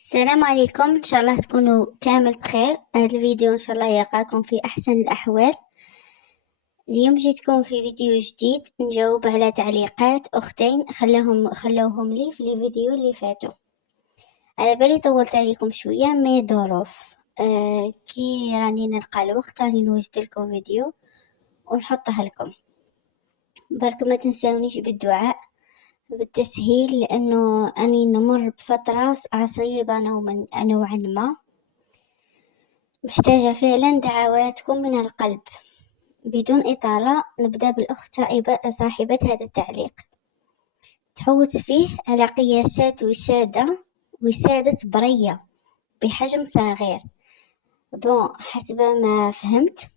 السلام عليكم، ان شاء الله تكونوا كامل بخير. هذا الفيديو ان شاء الله يلقاكم في احسن الاحوال. اليوم جيتكم في فيديو جديد نجاوب على تعليقات اختين خلوهم لي في الفيديو اللي فاتوا. على بالي طولت عليكم شويه مي ظروف. كي راني نلقى الوقت راني نوجد لكم فيديو ونحطها لكم. برك ما تنساونيش بالدعاء بالتسهيل، لانه اني نمر بفتره عصيبه نوعا ما، محتاجة فعلا دعواتكم من القلب. بدون إطالة نبدأ بالأخت صاحبة هذا التعليق. تحوس فيه على قياسات وسادة برية بحجم صغير. حسب ما فهمت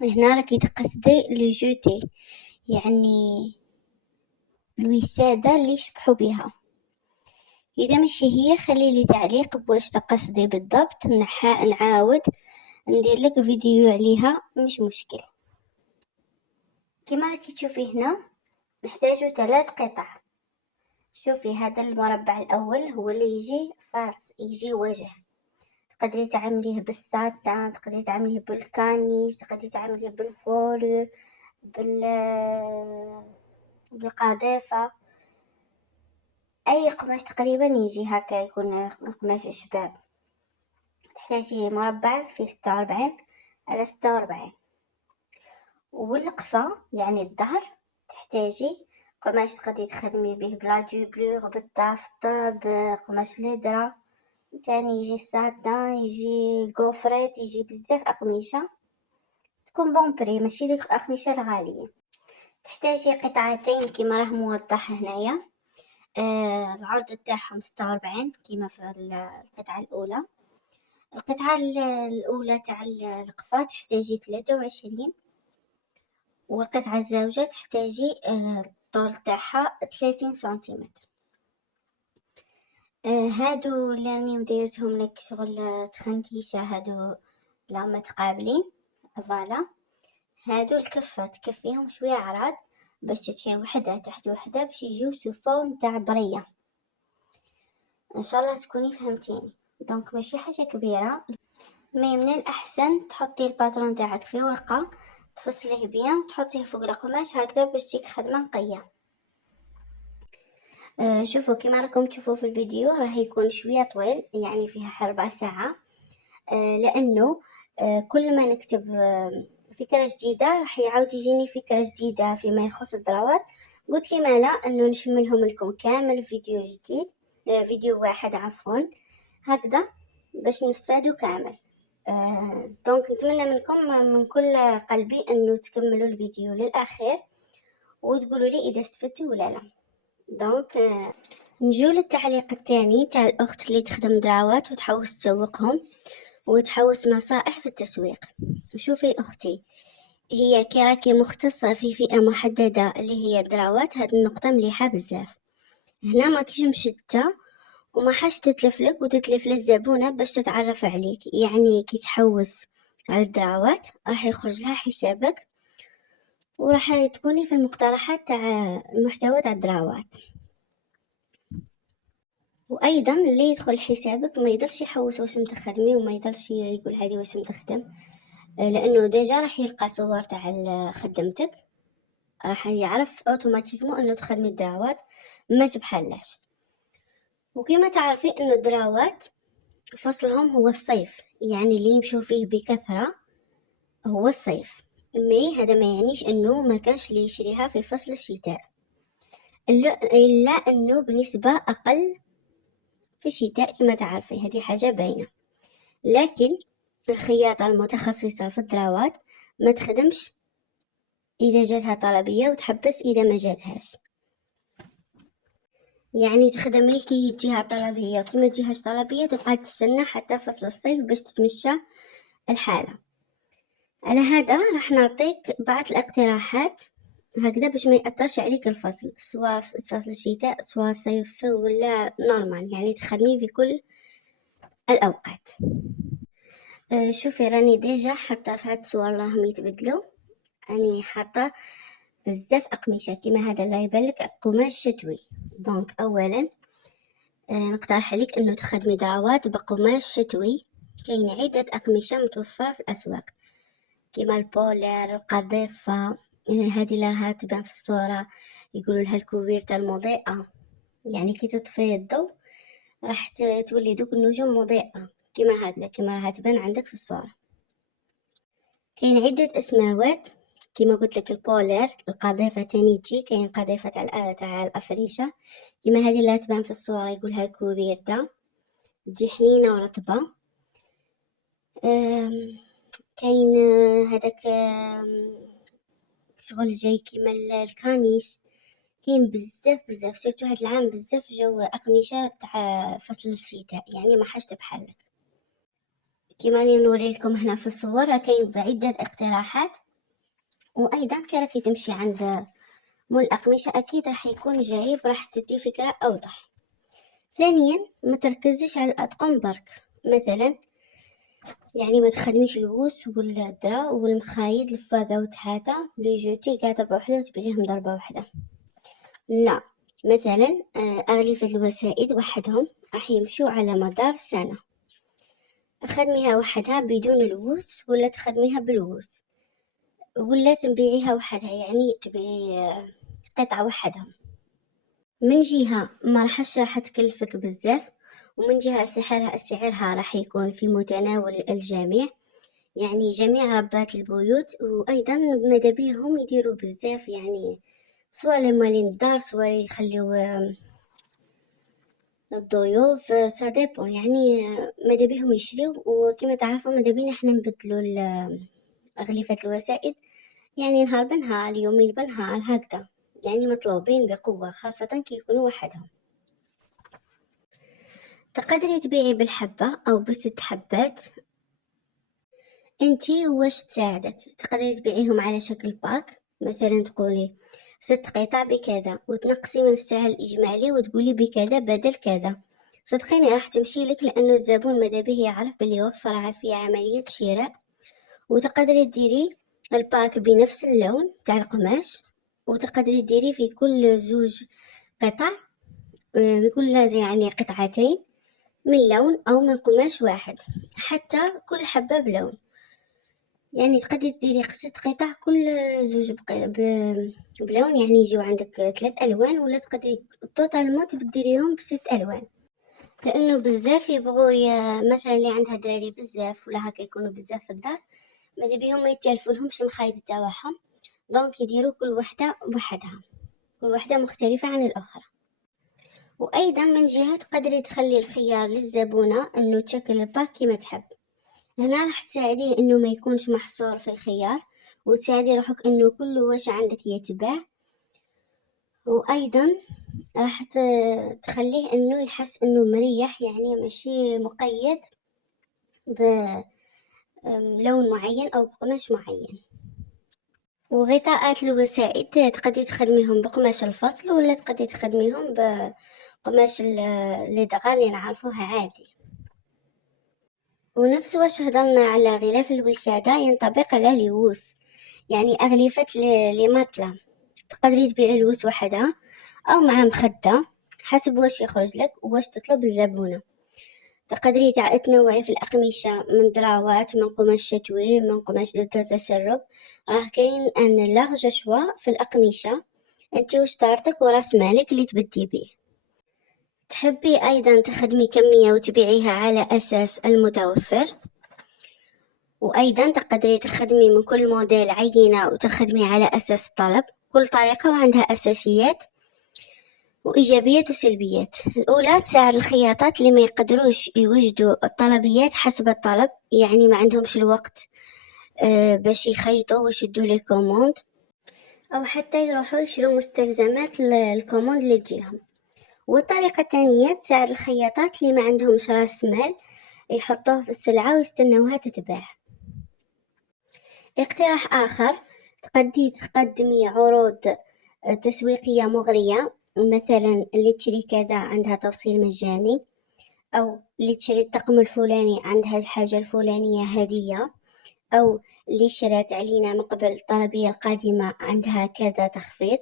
هنا راكي تقصدي لجوتي، يعني الوسادة اللي يشبحوا بها. إذا ماشي هي خلي لي تعليق بواش تقصدي بالضبط، نعاود ندير لك فيديو عليها، مش مشكل. كما راكي تشوفي هنا نحتاجو 3 قطع. شوفي هذا المربع الاول هو اللي يجي فاس، يجي وجه. تقدري تعمليه بالساتان، تقدري تعمليه بالكانيش، تقدري تعمليه بالفولور، بالقاذفة، اي قماش تقريبا يجي هكا، يكون قماش شباب. تحتاجي مربع فيه 46 على 46. والقفا يعني الظهر تحتاجي قماش تقدري تخدمي به بلا دوبلور، بالطافطة، بقماش ليدرا، تاني يجي ساتان، يجي غوفريت، يجي بزاف اقمشة تكون بون بري، ماشي ديك الاقمشة الغالية. تحتاجي قطعتين كما راه موضح هنايا. العرض تاعهم 46 كما في القطعة الاولى. القطعة الاولى تاع القفا تحتاجي 23، والقطعة الزوجة تحتاجي الطول تاعها 30 سنتيمتر. هادو اللي راني مديرتهم لك شغل تخنتيشة، هادو لا متقابلين فوالا. هادو الكفة تكفيهم شوية عراض باش تتحي وحدة تحت وحدة باش يجيو سو فورم تاع برية. ان شاء الله تكوني فهمتيني. دونك ماشي حاجة كبيرة، مي من الاحسن تحطي الباترون تاعك في ورقة، تفصليه بيان، تحطيه فوق القماش هكذا باش تجيك خدمة نقية. شوفوا كما راكم تشوفوا في الفيديو راه يكون شويه طويل، يعني فيها 4 ساعة. لانه كل ما نكتب فكره جديده راح يعاود يجيني فكره جديده فيما يخص الدراوات. قلت لي مالا انه نشملهم لكم كامل فيديو جديد، فيديو واحد عفوا، هكذا باش نستفادوا كامل. دونك نتمنى منكم من كل قلبي انه تكملوا الفيديو للاخير وتقولوا لي اذا استفدتوا ولا لا. دونك نجو للتعليق الثاني تاع الأخت اللي تخدم دراوات وتحوس تسوقهم وتحوس نصائح في التسويق. شوفي أختي، هي كي راكي مختصة في فئة محددة اللي هي الدراوات، هاد النقطة مليحة بزاف. هنا ما كيش مشتة وما حاش تتلفلك وتتلف للزبونة باش تتعرف عليك. يعني كي تحوس على الدراوات راح يخرج لها حسابك، وراح تكوني في المقترحات تاع المحتوى تاع الدراوات. وايضا اللي يدخل حسابك ما يقدرش يحوس واش تخدمي، وما يقدرش يقول هذه واش تخدم، لانه ديجا راح يلقى صور تاع خدمتك، راح يعرف اوتوماتيكمون انه تخدمي الدراوات ما تبحلاش. وكما تعرفي انه الدراوات فصلهم هو الصيف، يعني اللي يمشوا فيه بكثرة هو الصيف. مي هذا ما يعنيش انه ما كانش اللي يشريها في فصل الشتاء، الا انه بنسبة اقل في الشتاء كما تعرفي، هذه حاجة باينة. لكن الخياطة المتخصصة في الدراوات ما تخدمش إذا جاتها طلبية وتحبس إذا ما جاتهاش، يعني تخدم كي تجيها طلبية، وكي ما تجيهاش طلبية تبقى تستنى حتى فصل الصيف باش تتمشى الحالة. على هذا راح نعطيك بعض الاقتراحات هكذا باش ما يأثرش عليك الفصل، سواء فصل الشتاء سواء صيف ولا نورمال، يعني تخدمي في كل الأوقات. شوفي راني ديجا حتى في هاد الصور راهم يتبدلوا، راني حاطه بزاف اقمشه كيما هذا اللي يبان لك قماش شتوي. دونك اولا نقترح عليك أنه تخدمي دراوات بقماش شتوي. كاين عدة أقمشة متوفرة في الأسواق كيما البولير، القذيفة، هذه اللي راها تبان في الصورة يقولوا لها الكوفيرتا المضيئة، يعني كي تطفي الضوء راح تولي دوك النجوم مضيئة كيما هكذا كيما راها تبان عندك في الصورة. كاين عدة اسماوات كيما قلت لك البولير، القذيفة تاني تجي، كاين قذيفة تاع الأفريشة كيما هذه اللي تبان في الصورة يقولها الكوفيرتا، تجي حنينة ورطبة. كاين هذاك شغل جاي كيما الكانيش. كاين بزاف سيرتو هاد العام بزاف جو أقمشة تاع فصل الشتاء، يعني ما حاجة بحالك. كيما راني نوريلكم هنا في الصور راه كاين بعدة اقتراحات. وايضا كي راكي تمشي عند مول الأقمشة اكيد راح يكون جايب، راح تدي فكرة اوضح. ثانيا ما تركزيش على الاطقم برك، مثلا يعني ما تخدميش البوس والدرا والمخايد الفاقة وتحاتا لي جوتي قاعدة بوحدة وتبيعيهم ضربة واحدة، لا. مثلا أغلفة الوسائد وحدهم راح يمشوا على مدار سنة، خدميها وحدها بدون الووس ولا تخدميها بالووس ولا تبيعيها وحدها، يعني تبيعي قطعة وحدها. من جهة ما راح تكلفك بزاف، ومن جهة سعرها راح يكون في متناول الجميع، يعني جميع ربات البيوت. وأيضا ماذا بيهم يديروا بزاف، يعني سواء لمالين الدار سواء يخليو الضيوف، ساديبون يعني ماذا بيهم يشريو. وكما تعرفوا ماذا بينا احنا نبدلوا أغلفة الوسائد، يعني نهار بنهار يومين بنهار هكذا، يعني مطلوبين بقوة خاصة كي يكونوا وحدهم. تقدري تبيعي بالحبة أو بست حبات، انتي واش تساعدك. تقدري تبيعيهم على شكل باك، مثلا تقولي 6 قطع بكذا وتنقصي من السعر الإجمالي وتقولي بكذا بدل كذا. صدقيني راح تمشي لك، لأنه الزبون ماذا به يعرف باللي يوفرها في عملية شراء. وتقدري تديري الباك بنفس اللون تاع القماش، وتقدري تديري في كل زوج قطع بكل يعني قطعتين من لون أو من قماش واحد، حتى كل حبة بلون. يعني تقدري تديري 6 قطع كل زوج بلون، يعني يجيو عندك 3 ألوان، ولا تقدري التوتال موت بديريهم ب6 ألوان. لأنه بزاف يبغوا مثلا اللي عندها دراري بزاف ولا هكا يكونوا بزاف في الدار، ماذا بيهم ما يتلفولهمش المخايط تاعهم، دونك يديروا كل وحدة بوحدها، كل وحدة مختلفة عن الأخرى. وأيضا من جهة تقدري تخلي الخيار للزبونة أنه تشكل الباك كما تحب. هنا راح تساعديه أنه ما يكونش محصور في الخيار، وتساعدي روحك أنه كل واش عندك يتباع. وأيضا راح تخليه أنه يحس أنه مريح، يعني ماشي مقيد بلون معين أو بقماش معين. وغطاءات الوسائد تقدري تخدميهم بقماش الفصل ولا تقدري تخدميهم بقماش اللي دغا نعرفوها عادي. ونفس واش هضرنا على غلاف الوسادة ينطبق على اليووس، يعني أغلفة لمطلة تقدري تبيعي الوس وحدها أو مع مخدة حسب واش يخرج لك وواش تطلب الزبونة. تقدري تنوعي في الأقمشة من دراوات، من قماش شتوي، من قماش ضد التسرب. راه كاين أن لارج شوا في الأقمشة، انت وشطارتك وراس مالك اللي تبدي بيه. تحبي أيضا تخدمي كمية وتبيعيها على أساس المتوفر، وأيضا تقدري تخدمي من كل موديل عينة وتخدمي على أساس الطلب. كل طريقة وعندها أساسيات وإيجابيات وسلبيات. الأولى تساعد الخياطات اللي ما يقدروش يوجدوا الطلبيات حسب الطلب، يعني ما عندهمش الوقت باش يخيطوا ويشدوا لي كوموند، أو حتى يروحوا يشروا مستلزمات الكوموند اللي تجيهم. والطريقة الثانية تساعد الخياطات اللي ما عندهمش راس مال يحطوه في السلعة ويستنوها تتباع. اقتراح آخر، تقدمي عروض تسويقية مغرية، مثلا اللي تشري كذا عندها توصيل مجاني، أو اللي تشري الطقم الفلاني عندها الحاجة الفلانية هدية، أو اللي شرات علينا من قبل الطلبية القادمة عندها كذا تخفيض.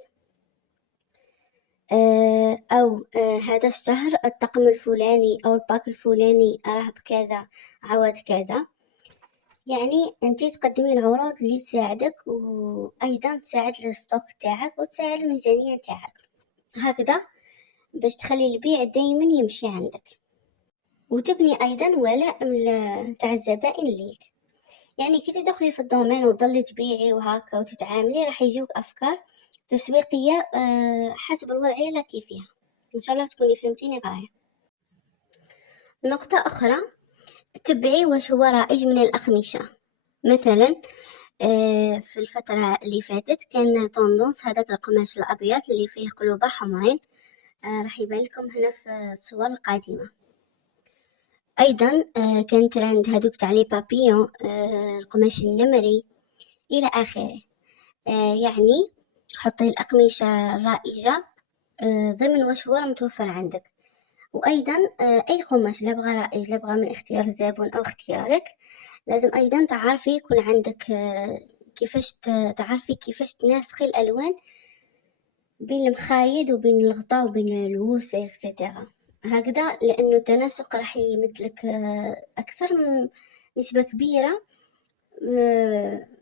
أو هذا الشهر الطقم الفلاني أو الباك الفلاني راه بكذا عوض كذا. يعني انتي تقدمي العروض اللي تساعدك وأيضا تساعد الستوك تاعك وتساعد الميزانية تاعك، هكذا باش تخلي البيع دايما يمشي عندك، وتبني أيضا ولاء تاع الزبائن ليك. يعني كي تدخلي في الدومين وتضلي تبيعي وهكا وتتعاملي راح يجوك أفكار تسويقية حسب الوضعية اللي فيها. إن شاء الله تكوني فهمتيني غاية. نقطة أخرى، تبعي واش هو رائج من الأقمشة. مثلا في الفترة اللي فاتت كان طوندونس هذاك القماش الأبيض اللي فيه قلوبة حمرين، راح يبان لكم هنا في الصور القادمة. أيضا كان ترند هذوك تاع لي بابيون، القماش النمري إلى آخره. يعني حطي الأقمشة الرائجة ضمن واش هو متوفر عندك. وأيضا أي قماش لا بغى رائج لا بغى من اختيار الزبون أو اختيارك، لازم أيضا تعرفي يكون عندك كيفاش تعرفي كيفاش تناسقي الألوان بين المخايد وبين الغطاء وبين الوسع اكسترا، هكذا لأنه التناسق راح يمدلك أكثر من نسبة كبيرة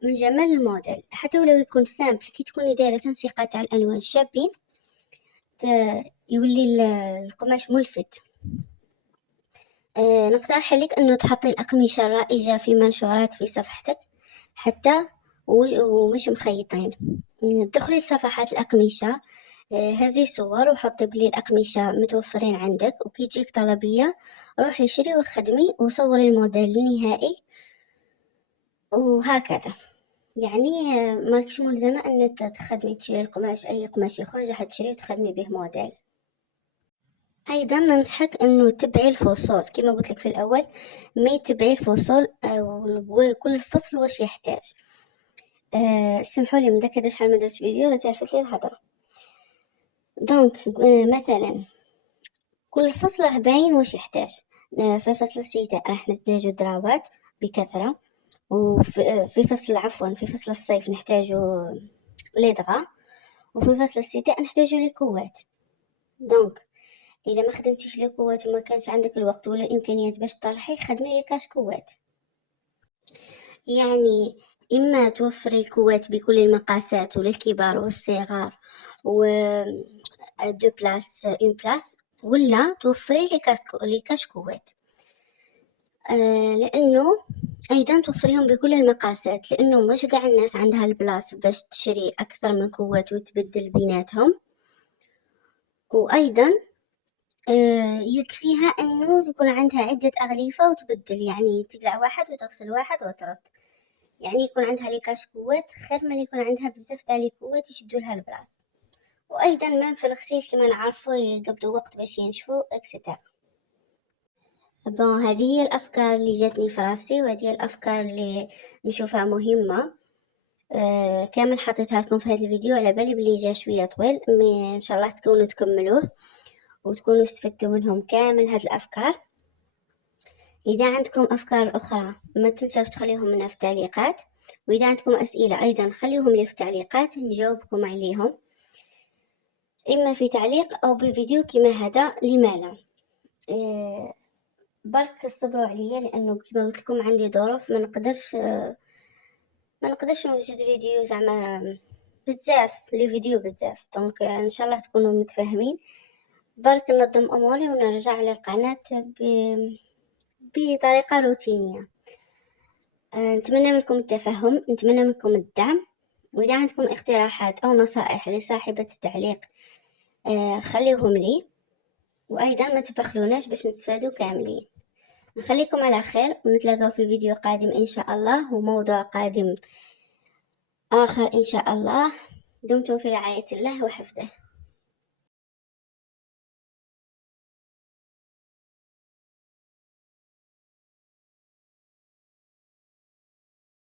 من جمال الموديل. حتى ولو يكون سامبل، كي تكوني دايرة تنسيقات تاع الألوان شابين يولي القماش ملفت. نقترح لك أنه تحطي الأقمشة الرائجة في منشورات في صفحتك حتى ومش مخيطين. تدخلي لصفحات الأقمشة، هذه صور وحطي بلي الأقمشة متوفرين عندك، وكي تجيك طلبية روحي شري وخدمي وصوري الموديل النهائي وهكذا. يعني ماكش ملزمة أن تخدمي تشري القماش، أي قماش يخرج حتشري وتخدمي به موديل. أيضا ننصحك أنه تبعي الفصول كما قلت لك في الأول، ما تبعي الفصول وكل فصل واش يحتاج. سمحوا لي من ذاك شحال ما درت فيديو راه تعرفت لي الهضره. دونك مثلا كل فصل راه باين واش يحتاج. في فصل الشتاء راح نحتاجو دراوات بكثره، وفي في فصل الصيف نحتاجو لي دغا، وفي فصل الشتاء نحتاجو لي كوات. دونك الا ما خدمتيش لي كوات وما كانش عندك الوقت ولا الامكانيات باش تطرحي، خدمي لي كاش كوات. يعني اما توفري الكوات بكل المقاسات وللكبار والصغار و دو بلاس اون بلاس، ولا توفري لي كاش كوات. لانه ايضا توفريهم بكل المقاسات، لانه مش قاع الناس عندها البلاص باش تشري اكثر من كوات وتبدل بيناتهم. وايضا يكفيها انه تكون عندها عدة اغلفة وتبدل، يعني تقلع واحد وتغسل واحد وترد. يعني يكون عندها لي كاش كوات خير من يكون عندها بزاف تاع لي كوات يشدوا لها البلاص. وايضا ما في الغسيل كما نعرفوا يقبضوا وقت باش ينشفوا اكسترا. بون هذه هي الافكار اللي جاتني في راسي، وهذه الافكار اللي نشوفها مهمه. كامل حطيتها لكم في هذا الفيديو، على بالي بلي جا شويه طويل، مي ان شاء الله تكونوا تكملوه وتكونوا استفدتوا منهم كامل هذه الافكار. اذا عندكم افكار اخرى ما تنسوش تخليهم لنا في التعليقات، واذا عندكم اسئله ايضا خليهم لي في التعليقات نجاوبكم عليهم، اما في تعليق او بفيديو كما هذا. لما لا برك صبروا عليا، لانه كما قلت لكم عندي ظروف ما نقدرش نوجد فيديو زعما بزاف لي فيديو بزاف. دونك ان شاء الله تكونوا متفاهمين. برك ننظم اموري ونرجع للقناه بطريقه روتينيه. نتمنى منكم التفهم، نتمنى منكم الدعم، واذا عندكم اقتراحات او نصائح لصاحبه التعليق خليهم لي، وايضا ما تبخلوناش باش نستفادوا كاملين. نخليكم على خير ونتلاقاو في فيديو قادم ان شاء الله، وموضوع قادم اخر ان شاء الله. دمتم في رعاية الله وحفظه.